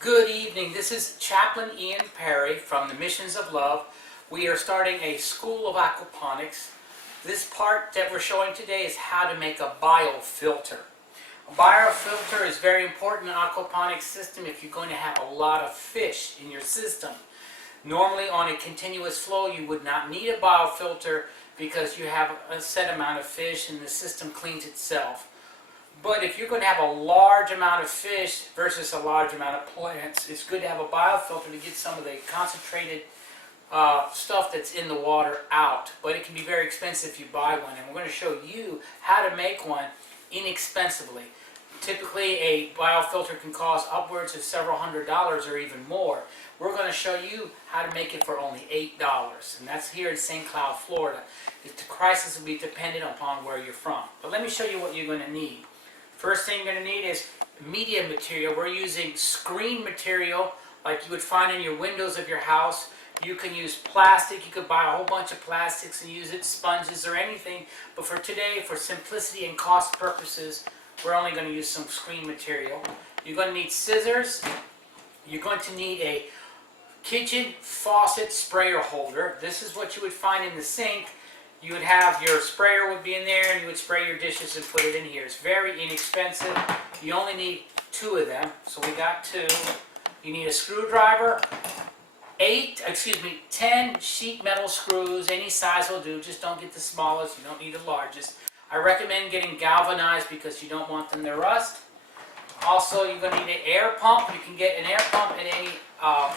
Good evening. This is Chaplain Ian Perry from the Missions of Love. We are starting a school of aquaponics. This part that we're showing today is how to make a biofilter. A biofilter is very important in an aquaponics system if you're going to have a lot of fish in your system. Normally on a continuous flow you would not need a biofilter because you have a set amount of fish and the system cleans itself. But if you're going to have a large amount of fish versus a large amount of plants, it's good to have a biofilter to get some of the concentrated stuff that's in the water out. But it can be very expensive if you buy one, and we're going to show you how to make one inexpensively. Typically a biofilter can cost upwards of several $100s or even more. We're going to show you how to make it for only $8, and that's here in St. Cloud, Florida. The prices will be dependent upon where you're from. But let me show you what you're going to need. First thing you're going to need is media material. We're using screen material like you would find in your windows of your house. You can use plastic. You could buy a whole bunch of plastics and use it, sponges or anything. But for today, for simplicity and cost purposes, we're only going to use some screen material. You're going to need scissors. You're going to need a kitchen faucet sprayer holder. This is what you would find in the sink. You would have your sprayer would be in there and you would spray your dishes and put it in here. It's very inexpensive. You only need 2 of them. So we got 2. You need a screwdriver, 10 sheet metal screws. Any size will do. Just don't get the smallest. You don't need the largest. I recommend getting galvanized because you don't want them to rust. Also, you're going to need an air pump. You can get an air pump at any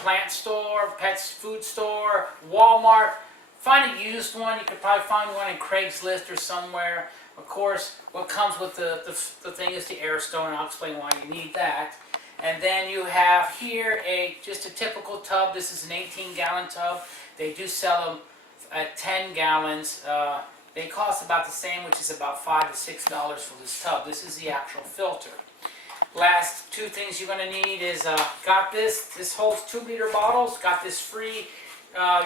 plant store, pets food store, Walmart. Find a used one. You could probably find one in Craigslist or somewhere. Of course, what comes with the thing is the air stone. I'll explain why you need that. And then you have here just a typical tub. This is an 18-gallon tub. They do sell them at 10 gallons. They cost about the same, which is about $5 to $6 for this tub. This is the actual filter. Last 2 things you're going to need is, got this. This holds 2-liter bottles. Got this free.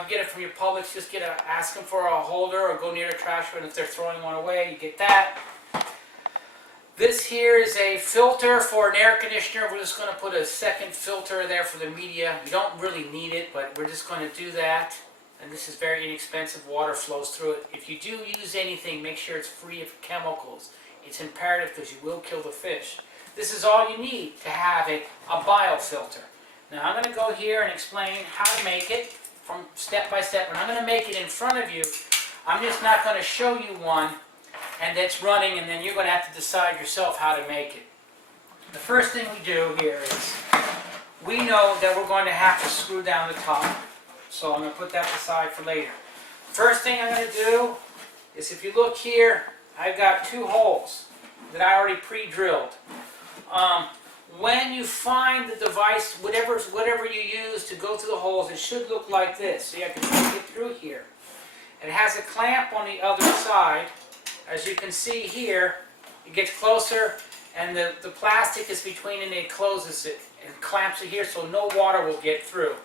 Get it from your Publix. Just ask them for a holder or go near the trash bin if they're throwing one away. You get that. This here is a filter for an air conditioner. We're just going to put a second filter there for the media. You don't really need it, but we're just going to do that. And this is very inexpensive. Water flows through it. If you do use anything, make sure it's free of chemicals. It's imperative because you will kill the fish. This is all you need to have a biofilter. Now I'm going to go here and explain how to make it from step by step. And I'm going to make it in front of you. I'm just not going to show you one and that's running, and then you're going to have to decide yourself how to make it. The first thing we do here is we know that we're going to have to screw down the top. So I'm going to put that aside for later. First thing I'm going to do is, if you look here, I've got 2 holes that I already pre-drilled. When you find the device, whatever you use to go through the holes, it should look like this. See, I can get through here. It has a clamp on the other side. As you can see here, it gets closer, and the plastic is between, and it closes it and clamps it here so no water will get through.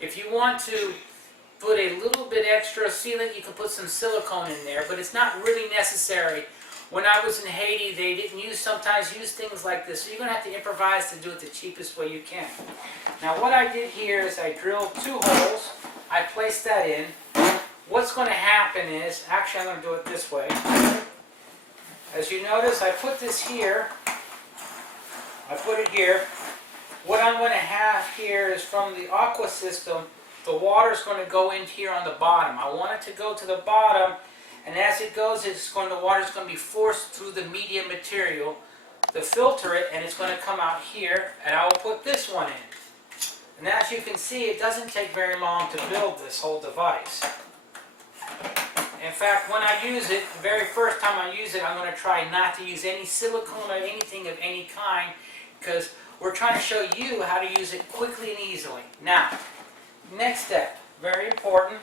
If you want to put a little bit extra sealant, you can put some silicone in there, but it's not really necessary. When I was in Haiti, they didn't sometimes use things like this, so you're going to have to improvise to do it the cheapest way you can. Now what I did here is I drilled 2 holes. I placed that in. What's going to happen is, actually I'm going to do it this way. As you notice, I put this here. I put it here. What I'm going to have here is from the aqua system, the water is going to go in here on the bottom. I want it to go to the bottom. And as it goes, the water is going to be forced through the media material to filter it, and it's going to come out here, and I will put this one in. And as you can see, it doesn't take very long to build this whole device. In fact, when I use it, the very first time I use it, I'm going to try not to use any silicone or anything of any kind, because we're trying to show you how to use it quickly and easily. Now, next step, very important.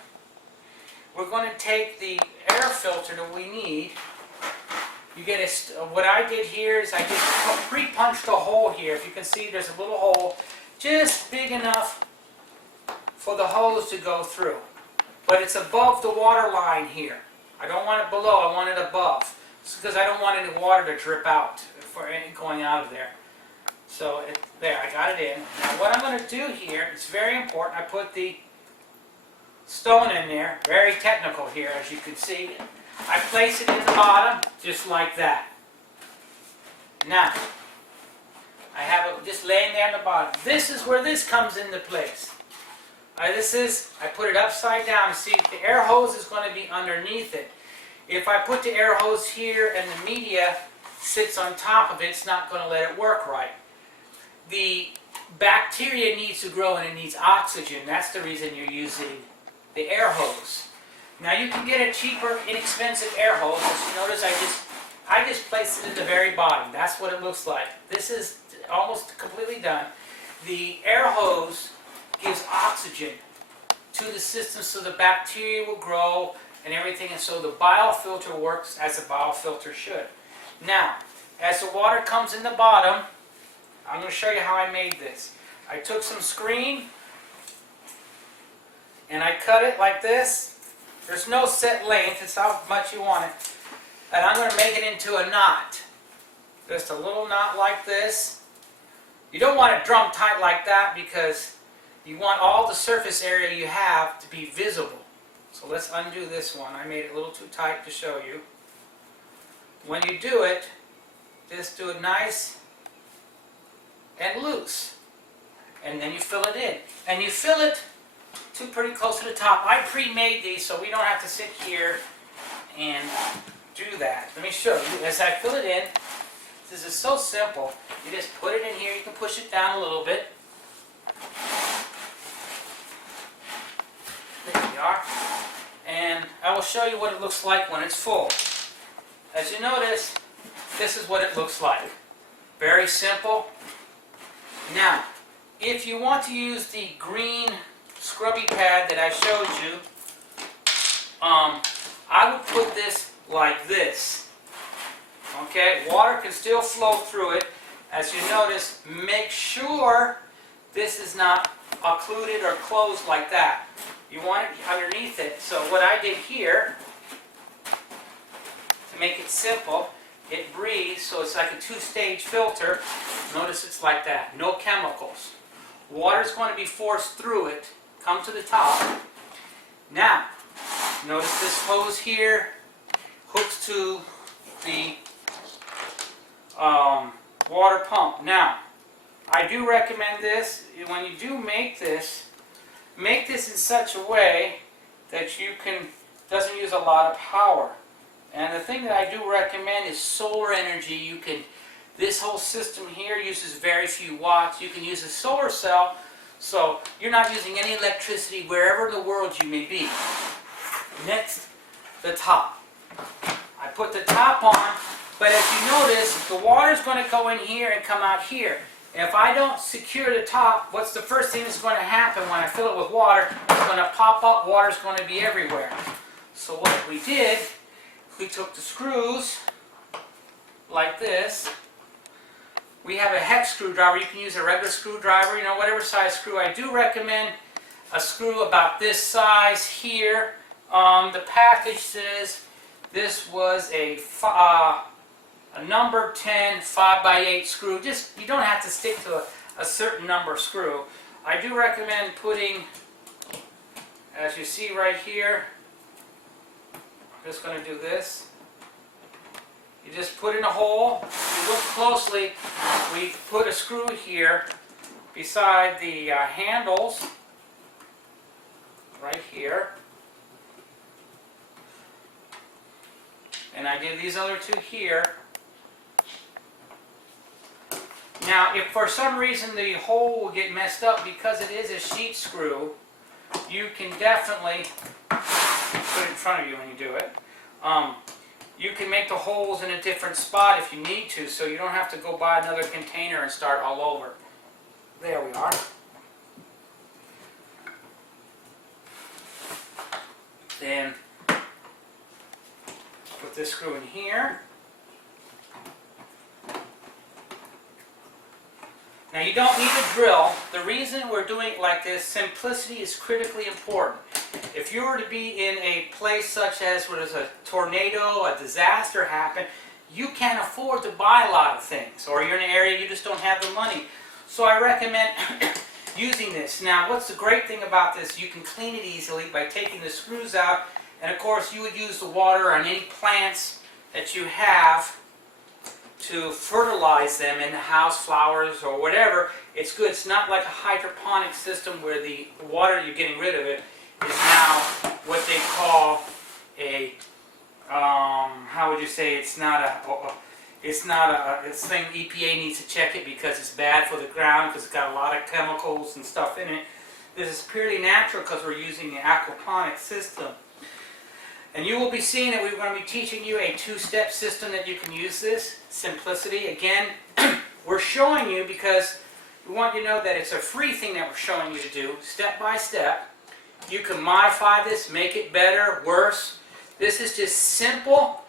We're going to take the air filter that we need. You get what I did here is I just pre-punched a hole here. If you can see, there's a little hole just big enough for the hose to go through. But it's above the water line here. I don't want it below, I want it above. It's because I don't want any water to drip out for any going out of there. So there, I got it in. Now what I'm going to do here, it's very important, I put the stone in there, very technical here as you can see. I place it in the bottom, just like that. Now, I have it just laying there in the bottom. This is where this comes into place. I put it upside down. See, the air hose is going to be underneath it. If I put the air hose here and the media sits on top of it, it's not going to let it work right. The bacteria needs to grow and it needs oxygen. That's the reason you're using the air hose. Now you can get a cheaper, inexpensive air hose. As you notice, I just placed it in the very bottom. That's what it looks like. This is almost completely done. The air hose gives oxygen to the system so the bacteria will grow and everything, and so the biofilter works as a biofilter should. Now, as the water comes in the bottom, I'm going to show you how I made this. I took some screen and I cut it like this. There's no set length, it's how much you want it. And I'm going to make it into a knot. Just a little knot like this. You don't want it drum tight like that because you want all the surface area you have to be visible. So let's undo this one. I made it a little too tight to show you. When you do it, just do it nice and loose. And then you fill it in. And you fill it to pretty close to the top. I pre-made these so we don't have to sit here and do that. Let me show you. As I fill it in, this is so simple. You just put it in here. You can push it down a little bit. There we are. And I will show you what it looks like when it's full. As you notice, this is what it looks like. Very simple. Now, if you want to use the green scrubby pad that I showed you, I would put this like this. Okay, water can still flow through it. As you notice, make sure this is not occluded or closed like that. You want it underneath it. So what I did here, to make it simple, it breathes, so it's like a two-stage filter. Notice it's like that, no chemicals. Water's going to be forced through it, come to the top. Now, notice this hose here hooks to the water pump. Now, I do recommend this. When you do make this in such a way that you doesn't use a lot of power. And the thing that I do recommend is solar energy. This whole system here uses very few watts. You can use a solar cell, so you're not using any electricity wherever in the world you may be. Next, the top. I put the top on, but as you notice, the water's going to go in here and come out here. If I don't secure the top, what's the first thing that's going to happen when I fill it with water? It's going to pop up, water's going to be everywhere. So what we did, we took the screws like this. We have a hex screwdriver. You can use a regular screwdriver, whatever size screw. I do recommend a screw about this size here. The package says this was a number 10 5x8 screw. You don't have to stick to a certain number screw. I do recommend putting, as you see right here, I'm just going to do this. You just put in a hole. If you look closely, we put a screw here beside the handles, right here. And I did these other two here. Now, if for some reason the hole will get messed up because it is a sheet screw, you can definitely put it in front of you when you do it. You can make the holes in a different spot if you need to, so you don't have to go buy another container and start all over. There we are. Then put this screw in here. Now you don't need a drill. The reason we're doing it like this, simplicity is critically important. If you were to be in a place such as where there's a tornado, a disaster happen, you can't afford to buy a lot of things, or you're in an area you just don't have the money. So I recommend using this. Now, what's the great thing about this, you can clean it easily by taking the screws out, and of course you would use the water on any plants that you have to fertilize them in the house, flowers or whatever. It's good. It's not like a hydroponic system where the water you're getting rid of it is now what they call a, how would you say, it's not a thing. EPA needs to check it because it's bad for the ground because it's got a lot of chemicals and stuff in it. This is purely natural because we're using the aquaponic system. And you will be seeing that we're going to be teaching you a two-step system that you can use this. Simplicity. Again, we're showing you because we want you to know that it's a free thing that we're showing you to do, step by step. You can modify this, make it better, worse. This is just simple.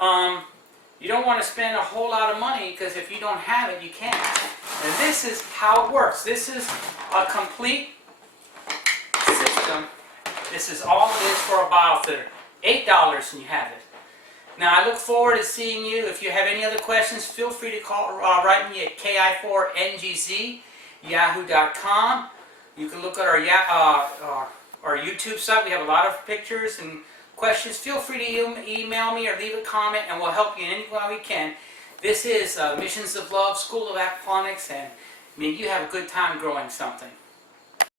You don't want to spend a whole lot of money because if you don't have it, you can't. And this is how it works. This is a complete system. This is all it is for a biofilter. $8 and you have it. Now I look forward to seeing you. If you have any other questions, feel free to call, write me at ki4ngz@yahoo.com. You can look at our YouTube site. We have a lot of pictures and questions. Feel free to email me or leave a comment, and we'll help you in any way we can. This is Missions of Love, School of Aquaponics, and I mean, you have a good time growing something.